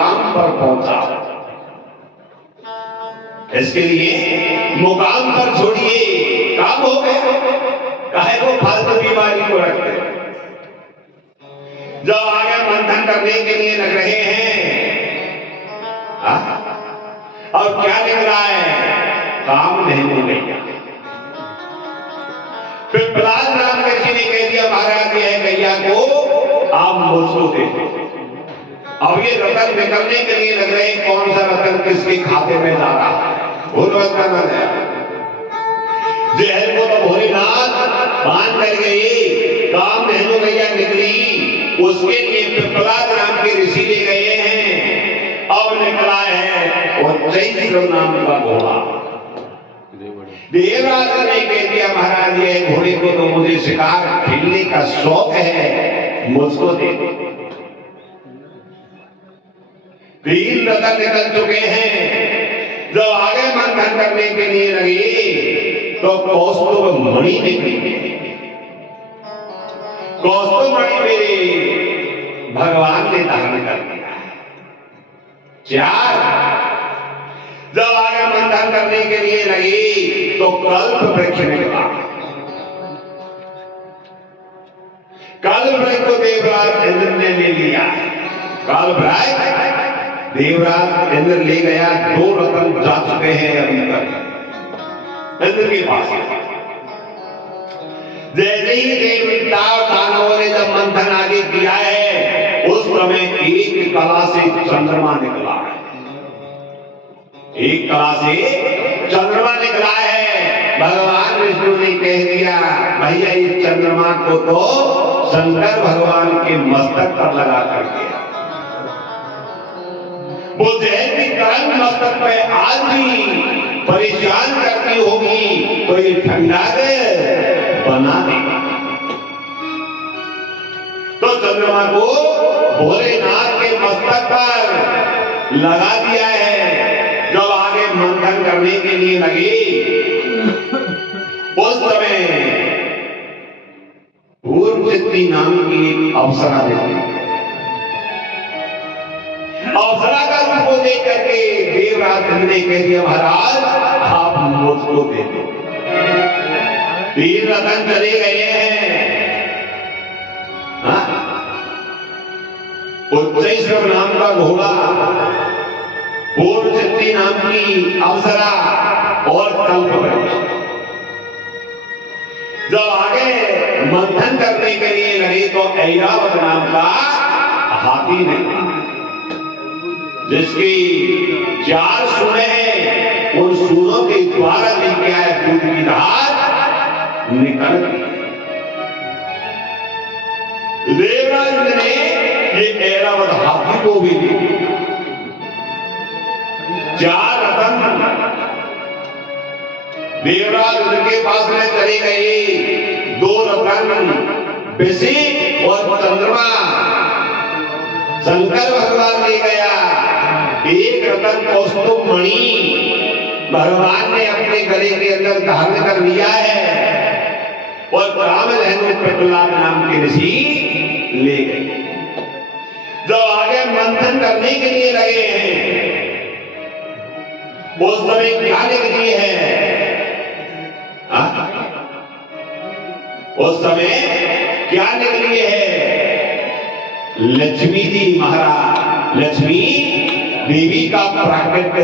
मुकाम पर पहुंचा। इसके लिए मुकाम पर छोड़िए, काम हो गए, काहे को फालतू बीमारी को रखते। जब आगे मंथन करने के लिए लग रहे हैं, और क्या लिख रहा है, काम नहीं हो गया। फिर प्रहलाद राम ऋषि ने कह दिया, महाराज ये है गैया को आप मुझको दे दो। अब ये रतन निकलने के लिए लग रहे हैं, कौन सा रतन किसके खाते में जा रहा है, भोलेनाथ का नाम है। जहर को तो भोलेनाथ बांध कर गए, काम नहीं हो गया निकली, उसके लिए प्रहलाद राम के ऋषि ले गए हैं। अब निकला है और चैत्र नाम का घोड़ा। देवराज ने कह दिया, महाराज ये घोड़े को तो मुझे शिकार खेलने का शौक है, मुझको दे दो। 3 रतन निकल चुके हैं। जब आगे मंथन करने के लिए लगे तो कौस्तुभ मणि निकली। कौस्तुभ मणि मेरे भगवान ने धारण कर दिया। 4 जब आगे मंथन करने के लिए लगी तो कल्प वृक्ष निकला। कल्प वृक्ष को देवराज इंद्र ने ले लिया। कल्प वृक्ष देवराज इंद्र ले गया। 2 रतन जा चुके हैं अभी तक इंद्र के पास। जैसे ही देवता दानवों ने जब मंथन आगे किया है, उस समय एक कला से चंद्रमा निकला है। एक कला से चंद्रमा निकला है। भगवान विष्णु ने कह दिया, भैया इस चंद्रमा को तो शंकर भगवान के मस्तक पर लगा करके वो जहर की तरंग मस्तक पे आज भी परेशान करती होगी, तो ये ठंडा दे बना देगा। तो चंद्रमा को भोलेनाथ के मस्तक पर लगा दिया है। जब आगे मंथन करने के लिए लगी, उस समय पूर्वचित्री नाम की एक अप्सरा देखी। अप्सरा का रूप को देख करके देवराज ने कह दिया, महाराज आप मुझको दे दो। 3 रतन चले गए हैं। उच्चैश्रव नाम का घोड़ा, पूर्वचित्री नाम की अप्सरा और कल्प वृक्ष। जब आगे मंथन करने के लिए लगे तो ऐरावत नाम का हाथी निकला, जिसकी 4 सूंडें हैं। उन सूंडों के द्वारा भी क्या है, दूध की धार निकलती। देवराज ने ये ऐरावत हाथी को भी दी। 4 रतन देवराज उनके पास में चले गए। 2 रतन विषि और चंद्रमा शंकर भगवान ले गया। 1 रतन कौस्तुभ मणि भगवान ने अपने गले के अंदर धारण कर लिया है और रामधनु प्रहलाद नाम के ऋषि ले गए। जब आगे मंथन करने के लिए लगे हैं, उस समय क्या लिख दिए हैं, उस समय क्या लिख लिए हैं, लक्ष्मी जी महाराज, लक्ष्मी देवी का प्राकट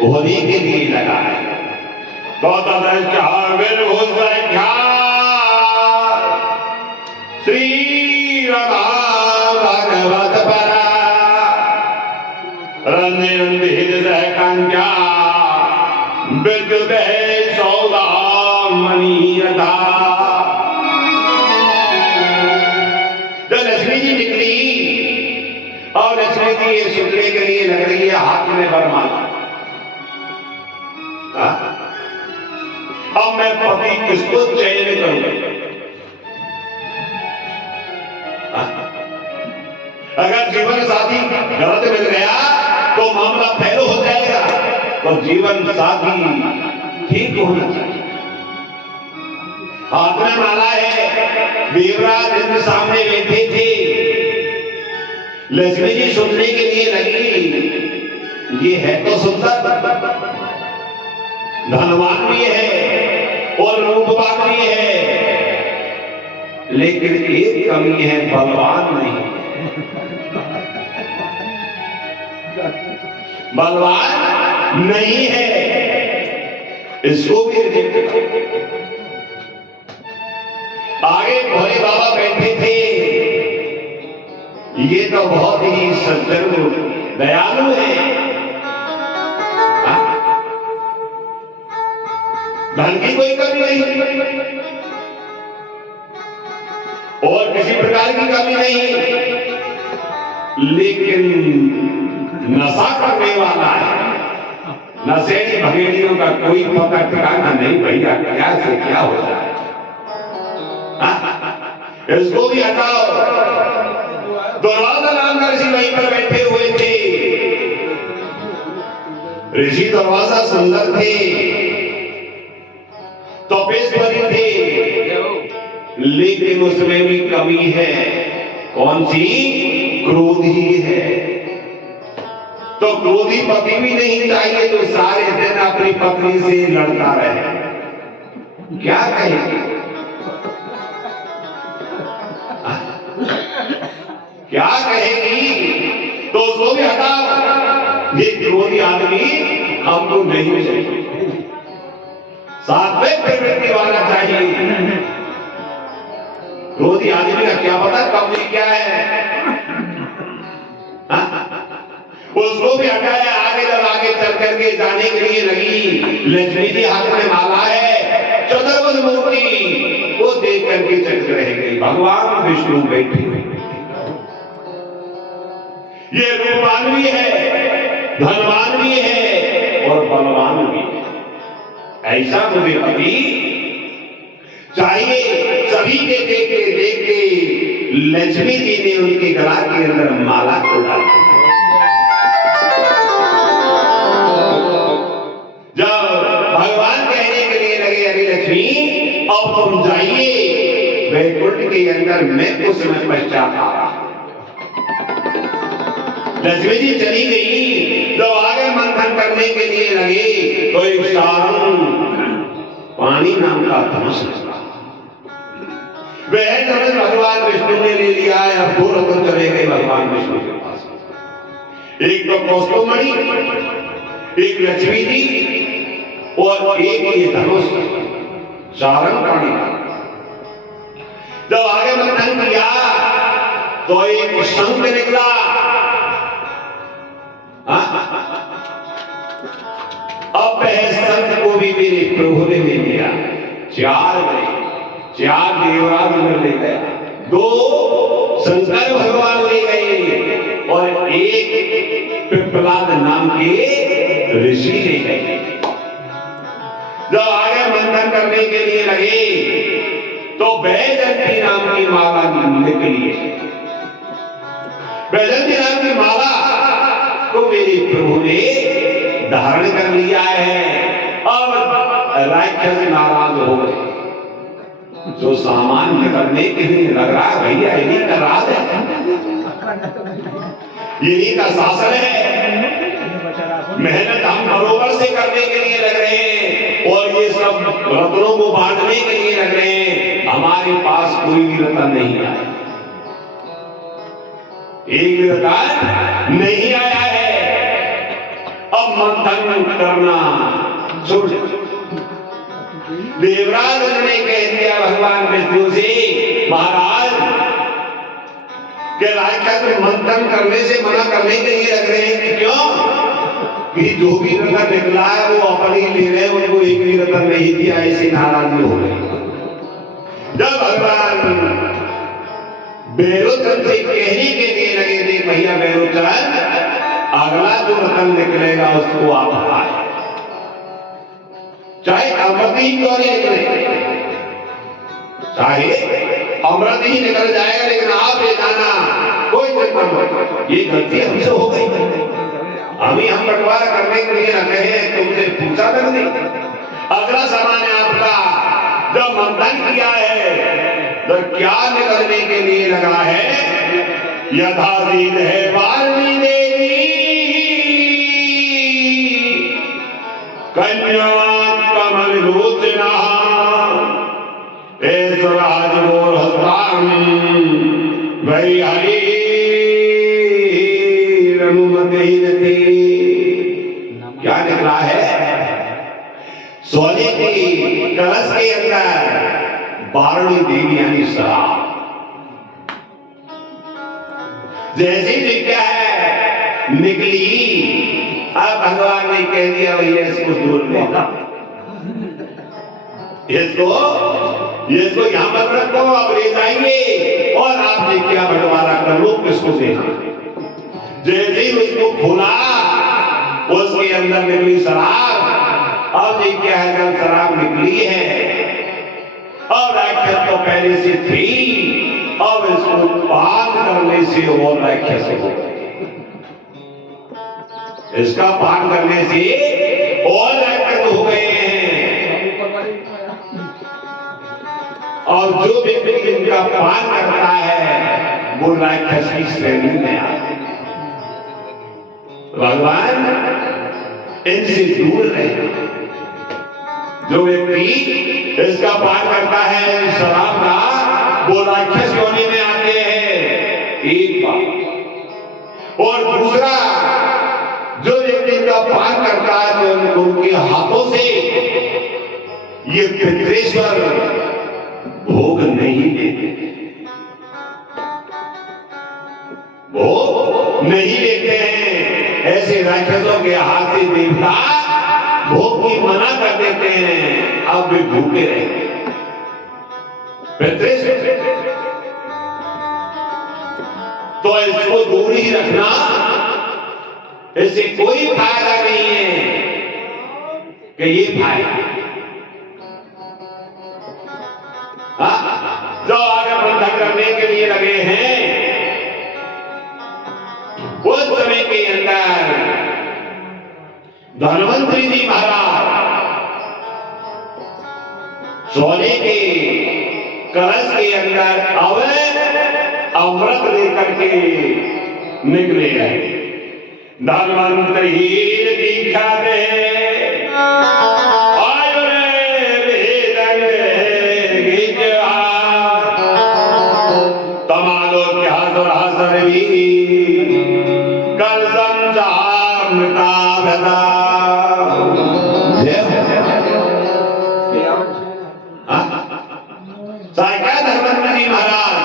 होने के लिए लगा है। तो श्री राधा भगवत परा रंजन हृदय कांचा विद्युत सौदा मणियता। जब लक्ष्मी जी निकली और लक्ष्मी जी ये सुनने के लिए लग रही है हाथ में वरमाला। अब मैं पति किसको चयन करूं? अगर जीवन साथी गलत मिल गया तो मामला फैल हो जाएगा, तो जीवन साथी ठीक होना चाहिए। हाथ में माला है, देवराज इंद्र सामने बैठे थे। लक्ष्मी जी सोचने के लिए लगी, ये है तो सुंदर, धनवान भी है और रूपवान भी है, लेकिन एक कमी है, बलवान नहीं। बलवान नहीं है, इसको भी रिजेक्ट कर। आगे भोले बाबा बैठे थे, ये तो बहुत ही सज्जन दयालु है, धन की कोई कमी नहीं और किसी प्रकार की कमी नहीं, लेकिन नशा करने वाला है। नशेड़ी भगेड़ियों का कोई पता ठिकाना नहीं भैया, क्या से क्या हो जाए। इसको भी हटाओ। दुर्वासा नाम का ऋषि वहीं पर बैठे हुए थे। ऋषि दुर्वासा सुंदर थे, तपेश्वरी थे, लेकिन उसमें भी कमी है। कौन सी? क्रोध ही है। तो क्रोधी पति भी नहीं चाहिए जो सारे दिन अपनी पत्नी से लड़ता रहे। क्या कहेंगे? क्या कहेगी? तो उसको भी हटाओ। ये क्रोधी आदमी हमको नहीं चाहिए, सात्विक प्रवृत्ति वाला चाहिए। क्रोधी आदमी का क्या पता कमजोरी क्या है। उसको भी हटाया। आगे जब आगे चल करके जाने के लिए लगी, लक्ष्मी जी हाथ में माला है, चतुर्भुज मूर्ति, वो देख करके चल रह गई। भगवान विष्णु बैठे हुए, ये रूपवान भी है, धनवान भी है और बलवान भी है। ऐसा मुझे पति चाहिए। सभी के देखते लक्ष्मी जी ने उनके गला के अंदर माला को डाला। जब भगवान कहने के लिए लगे, अरे लक्ष्मी अब तुम जाइए वैकुंठ के अंदर, मैं कुछ समय पश्चात आ रहा। लक्ष्मी जी चली गई। जब आगे मंथन करने के लिए लगे तो एक सारंग पानी नाम का धनुष निकला। वह धनुष भगवान विष्णु ने ले लिया है। अब दो रतन चले गए भगवान विष्णु के पास, एक तो कौस्तुभमणि, एक लक्ष्मी जी और एक ये धनुष सारंग पानी। जब आगे मंथन किया तो एक शंख निकला। अब शंख को भी मेरे प्रभु ने ले लिया। चार देवराज उधर ले गया, दो शंकर भगवान ले गए और एक पिपलाद नाम के ऋषि ले गए। जब आगे मंथन करने के लिए लगे तो वैजयंती नाम की माला निकली। वैजयंती नाम की माला को मेरे प्रभु ने धारण कर लिया है। अब राक्षस नाराज हो गए। जो सामान्य करने के लिए लग रहा है भैया, यही का राज है, यही का शासन है। मेहनत हम बरोबर से करने के लिए लग रहे हैं और ये सब रत्नों को बांटने के लिए लग रहे हैं। हमारे पास कोई भी रत्न नहीं आया, एक भी रत्न नहीं आया है। अब मंथन करना छोड़। देवराज ने कह दिया भगवान विष्णु से, महाराज के राक्षस मंथन करने से मना करने के लिए लग रहे हैं कि क्यों? कि जो भी रत्न निकला है वो अपने ही ले रहे हैं, उनको एक भी रत्न नहीं दिया, ऐसी नाराजगी हो गई। जब भगवान बेरोचन से कहने के लिए लगे, देख भैया बेरोचन, अगला जो रत्न निकलेगा उसको आप हटाए, चाहे अमृत ही क्यों नहीं निकले, चाहे अमृत ही निकल जाएगा, लेकिन आप ले जाना, कोई चिंता मत। ये गलती हमसे हो गई, हम बंटवारा करने के लिए लगे हैं, तुमसे पूछा कर दी। अगला सामान है आपका। जब मंथन किया है तो क्या निकलने के लिए लगा है? यथासीत है वाल्मी देवी कन्यावान कमल लोचना ऐश्वराज मोर हस्ताम वही हरि रघुमती क्या निकला है? सोने की कलश के अंदर 12वीं देवी यानी शराब। जैसी निकला है निकली, अब भगवान ने कह दिया भैया इसको दूर लेना, इसको यहां पर रखो, अब ले जाएंगे और आपने क्या बंटवारा कर लो, किसको देना। जैसे ही उसको खोला उसके अंदर निकली शराब। अब ये क्या है, जब शराब निकली है और राक्षस तो पहले से थी, अब इसको पान करने से और राक्षस हो गए। इसका पान करने से और राक्षस हो गए हैं। और जो व्यक्ति इनका पान करता है वो राक्षस की श्रेणी में आता है। भगवान इनसे दूर रहे। जो व्यक्ति इसका पान करता है शराब का, वो राक्षस योनि में आते हैं, एक बात। और दूसरा, जो व्यक्ति का पान करता है तो उनके हाथों से ये पितृश्वर भोग नहीं लेते, वो नहीं लेते हैं। ऐसे राक्षसों के हाथ से देवता भोग की मना कर देते हैं, अब वे भूखे रहते हैं। तो इसको दूर ही रखना, इससे कोई फायदा नहीं है कि ये फायदा। जो आगे बंधन करने के लिए लगे हैं, उस समय के अंदर धन्वंतरी जी महाराज सोने के कलश के अंदर अमृत लेकर के निकले हैं। धन्वंतरी दीक्षा दे तमालो क्या कल संचार धर्मंतरी महाराज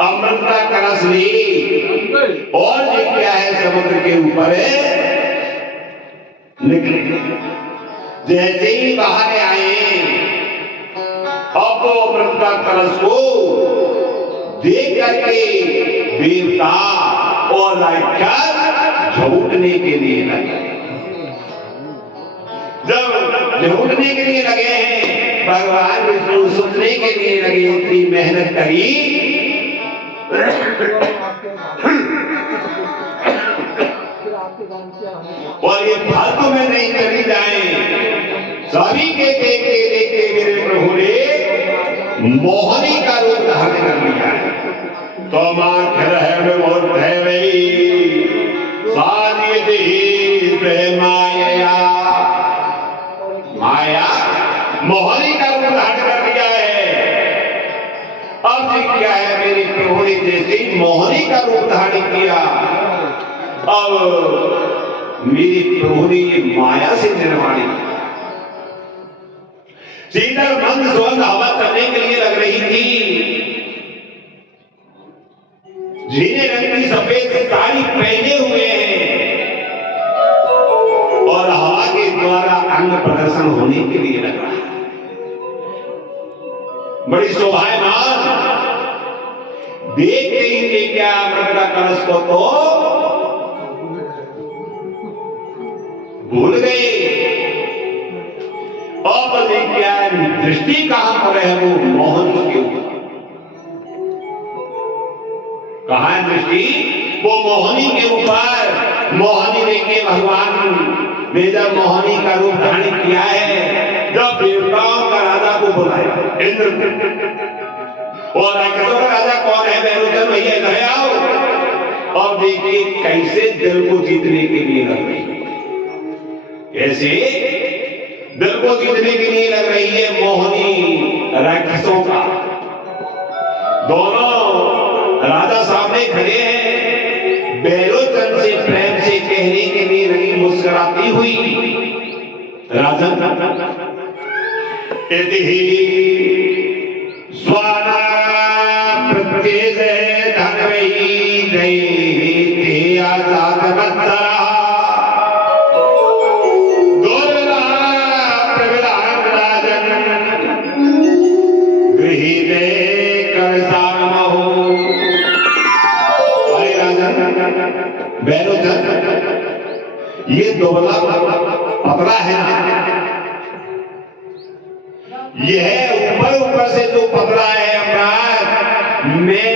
अमृत का कलश ली और ये क्या है, समुद्र के ऊपर निकले। जैसे ही बाहर आए, अब वो अमृत का कलश को देख करके देवता और राक्षस झूठने के लिए लगे। जब झूठने के लिए लगे हैं, भगवान विष्णु सुनने के लिए लगे, इतनी मेहनत करी और ये फालतू में नहीं चली जाए। सभी के देखते मेरे प्रभु ने मोहनी का रूप धारण कर लिया है। तो आंख रहे बहुत माया मोहनी का रूप धारण कर लिया है। अब ये क्या है, मेरी प्रभु ने जैसे ही मोहनी का रूप धारण किया, अब मेरी प्रभु ने ये माया से निर्माण किया। शीतल मंद सुगंध हवा करने के लिए लग रही थी। झीने रंग की सफेद साड़ी पहने हुए हैं और हवा के द्वारा अंग प्रदर्शन होने के लिए लग रहा है। बड़ी शोभायमान। देखते ही क्या अमृत का कलश को तो भूल गए। और क्या दृष्टि कहां पर है, वो मोहन के ऊपर। कहां है दृष्टि? वो मोहनी के ऊपर। मोहनी देखिए, भगवान ने जब मोहनी का रूप धारण किया है, जब देवताओं का राजा को बुलाया इंद्र, और राक्षसों का राजा कौन है? बेरोजन भैया इधर आओ। और देखिए कैसे दिल को जीतने के लिए लग रही है, कैसे दिल को जीतने के लिए लग रही है मोहनी राक्षसों का। दोनों राजा सामने खड़े हैं, बेरोजन से प्रेम से कहने के लिए लगी मुस्कुराती हुई, राजन स्वाना प्रत्येक धनवही नहीं आजाद बंदरा दोलना प्रविधान राजन गृहीते कर सामहो। अरे राजन बेरोजन, ये दोबला पतला है ना, यह ऊपर ऊपर से जो पतला है अपराध, मैं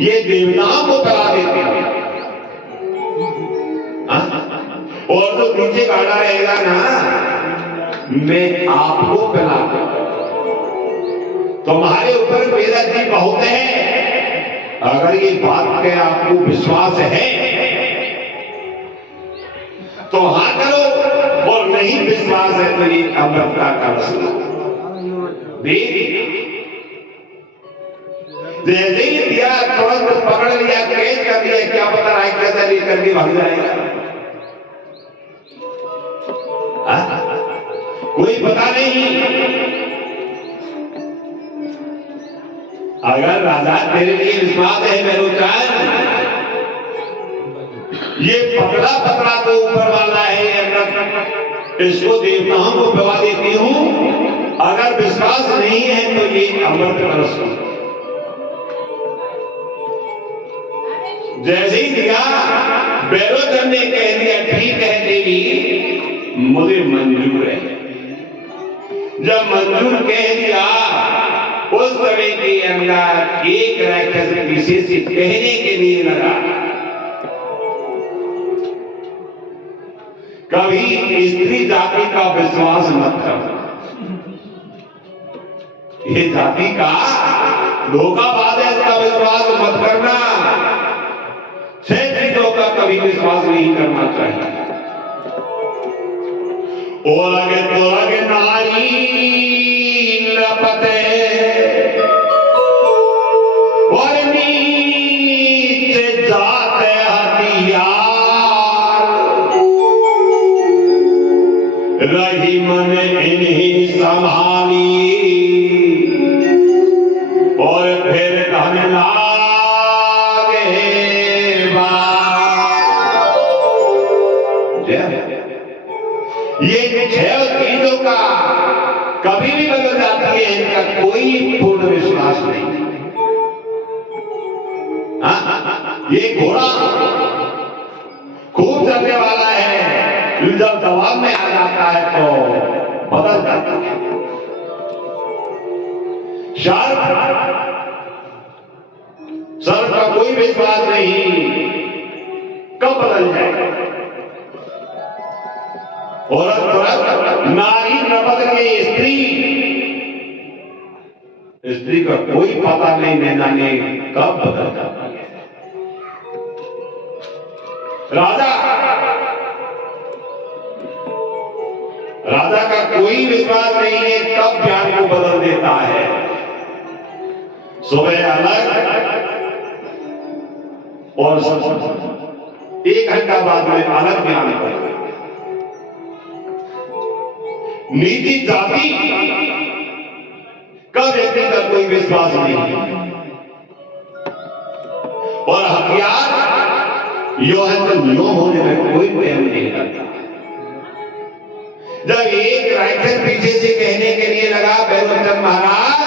ये देवताओं को तला देती हूं, और जो नीचे गाड़ा रहेगा ना, मैं आपको पिला दूंगा। तुम्हारे ऊपर मेरा जी बहुत है, अगर ये बात पे आपको विश्वास है तो हाँ करो, और नहीं विश्वास है तो ये अमृता का रसना जैसे ही दिया तुरंत पकड़ लिया, कैद कर दिया, क्या पता राय कैसा नहीं करके भाग जाएगा, कोई पता नहीं। अगर राजा तेरे लिए विश्वास है बेरोजगार, ये पतला पतला तो ऊपर वाला है, इसको देवताओं को पिला देती हूं। अगर विश्वास नहीं है तो ये अमृत रस। जैसे ही दिया, बेरोजन ने कह दिया ठीक है देवी, मुझे मंजूर है। जब मंजूर कह दिया, उस समय के अंदर एक राक्षस विशेष कहने के लिए लगा, कभी स्त्री जाति का विश्वास मत करो, ये जाति का धोखाबाज है, इसका विश्वास मत करना। छह चीजों का कभी विश्वास नहीं करना चाहिए। और आगे तो आगे नारी लपते और नीचे जाते हथियार, रही मन इन्हीं संभाली और फिर कहने लागे ये छह चीजों का कभी भी बदल जाती है, इनका कोई पूर्ण विश्वास नहीं। ये घोड़ा खूब चलने वाला है, जब दबाव में आ जाता है तो बदल जाता है। सर्प का कोई विश्वास नहीं, कब बदल जाएगा। औरत नारी न बदले, स्त्री का कोई पता नहीं, नैना ने कब बदल जाती है। राजा का कोई विश्वास नहीं है, कब ज्ञान को बदल देता है। सुबह अलग और 1 घंटा बाद में अलग ज्ञान बदल। नीति जाति का व्यक्ति का कोई विश्वास नहीं है, और हथियार यो है तो यो होने में कोई प्रेम नहीं करता। जब एक राक्षस पीछे से कहने के लिए लगा बेरोजन महाराज,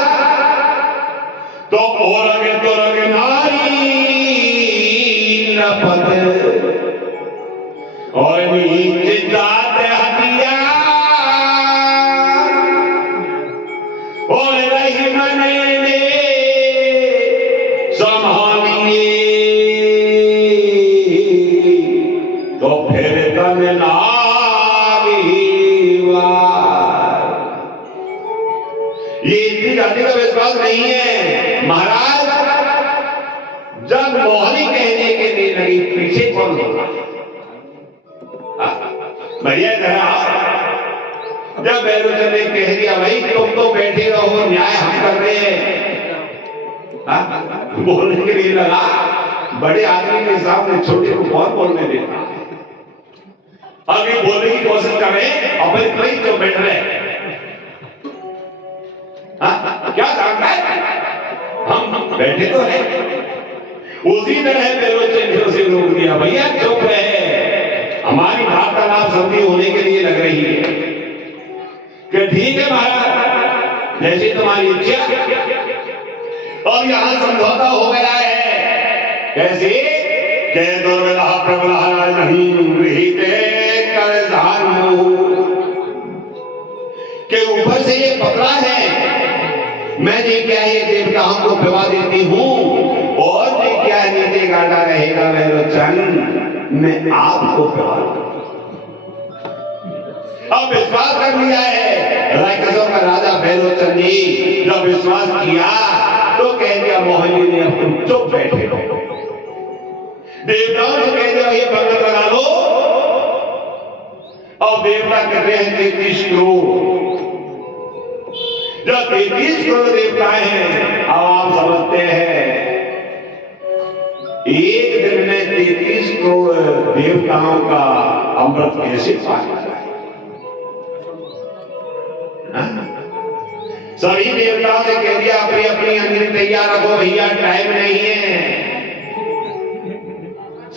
तो और आगे तो लगे नारी नपत और नीचे जाते हथियार, और रही मने संभालिए, तो फिर तन ये इतनी जाति का विश्वास नहीं है। भैया जरा जब बैरोचन ने कह दिया भाई तुम तो बैठे रहो, न्याय हम कर रहे हैं, बोलने के लिए लगा। बड़े आदमी के सामने छोटे को कौन बोलने देता? अभी बोलने की कोशिश कर रहे हैं, अपने भाई तो बैठ रहे, क्या जानता है, हम बैठे तो है। उसी तरह बैरोचन ने उसे रोक दिया, भैया चुप रहे, हमारी वार्तालाप संधि होने के लिए लग रही है कि ठीक है महाराज, जैसे तुम्हारी इच्छा। और यहां समझौता हो गया है, कैसे के दुर्विधा प्रबला नहीं गृहीते कर जानो, के ऊपर से ये पकड़ा है, मैंने क्या है देवताओं को पिवा देती हूं, और ये क्या नीचे गाड़ा रहेगा बैरोचन, मैं आपको पिवा दूं। अब विश्वास कर लिया है राक्षसों का राजा बैरोचन ने। जब विश्वास किया तो कह दिया मोहिनी ने, अब तुम चुप बैठे हो। देवताओं से कह दिया ये पंडित लगा लो, और देवता कहते हैं 33 करोड़। जब 33 करोड़ देवताएं हैं, अब आप समझते हैं एक दिन में 33 करोड़ देवताओं का अमृत कैसे पाया जाए? सभी देवताओं से कह दिया अपनी अपनी अंजलि तैयार रखो, भैया टाइम नहीं है।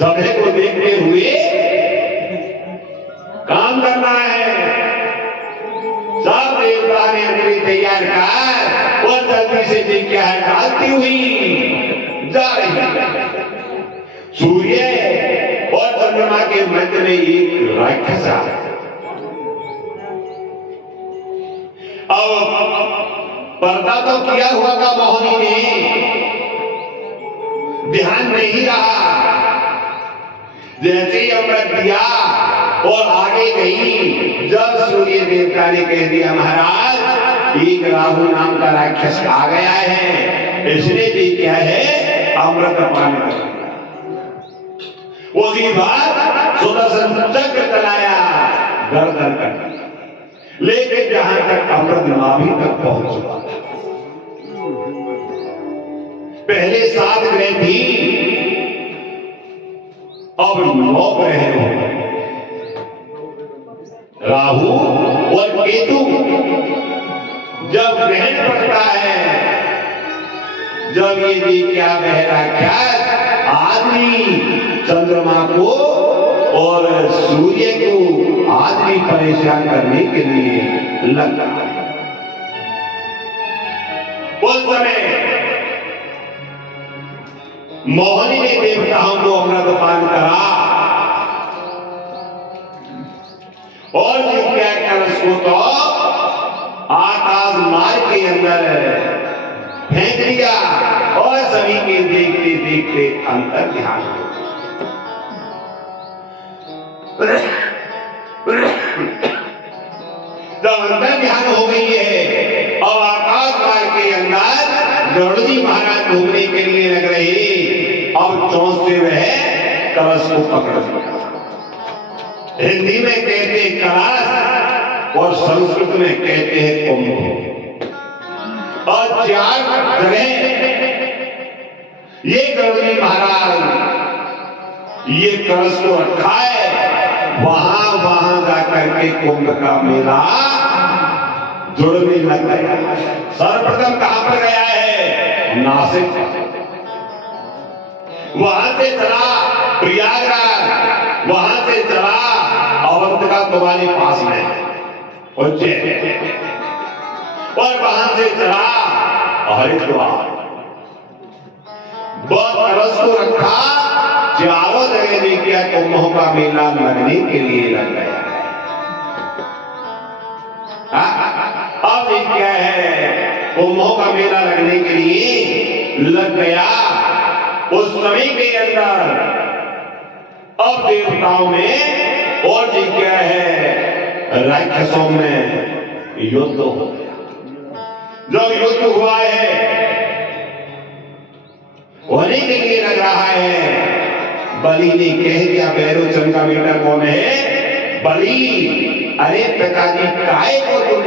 सभी को देखते हुए काम करना है। सब देवता ने अंजलि तैयार कर और जल्दी से जी क्या है डालती हुई जा रही है। सूर्य और चंद्रमा के मध्य में एक राक्षस है। अब पर्दा तो किया हुआ था मोहिनी ने, ध्यान नहीं रहा। जैसे ही अमृत दिया और आगे गई, जब सूर्य देवता ने कह दिया महाराज एक राहु नाम का राक्षस आ गया है, इसने भी क्या है अमृत पान कर दिया। उसी बात सुदर्शन चक्र चलाया, गर्दन कर दिया, लेकिन जहां तक अमृत नाभि तक पहुंच चुका था। पहले 7 ग्रह थी, अब 9 ग्रह हो गए। राहु और केतु जब ग्रहण पड़ता है, जब ये भी क्या बहरा क्या आदमी चंद्रमा को और सूर्य को आदमी परेशान करने के लिए लगता है। उस समय मोहिनी ने देवताओं को अमृत पान करा और क्या कलश को तो आकाश मार्ग के अंदर फेंक दिया और सभी के देखते देखते अंतर ध्यान हो। जब अंतर ध्यान हो गई है और आकाश मार्ग के अंदर गरुड़ जी महाराज घूमने के लिए लग रहे, अब चौंस से वह कलश को पकड़ लिया। हिंदी में कहते हैं कलश और संस्कृत में कहते हैं कुंभ। और 4 जगह ये गरुड़ जी महाराज ये कलश को रखा है, वहां जाकर के कुंभ का मेला जुड़ने लग गया। सर्वप्रथम कहां पर गया है? नासिक। वहां से चला प्रयागराज, वहां से चला अवंतिका तुम्हारे पास में उज्जैन, और वहां से चला हरिद्वार। कलश को रखा, चारों जगह भी क्या कुंभों का मेला लगने के लिए लग गया है। अब क्या है कुंभों का मेला लगने के लिए लग गया। उस समय के अंदर अब देवताओं में और जी क्या है राक्षसों में युद्ध हो गया। जब युद्ध हुआ है होने के लिए लग रहा है, बलि ने कह दिया बैरोचन का बेटा कौन है? बड़ी, अरे पिताजी काय को तुम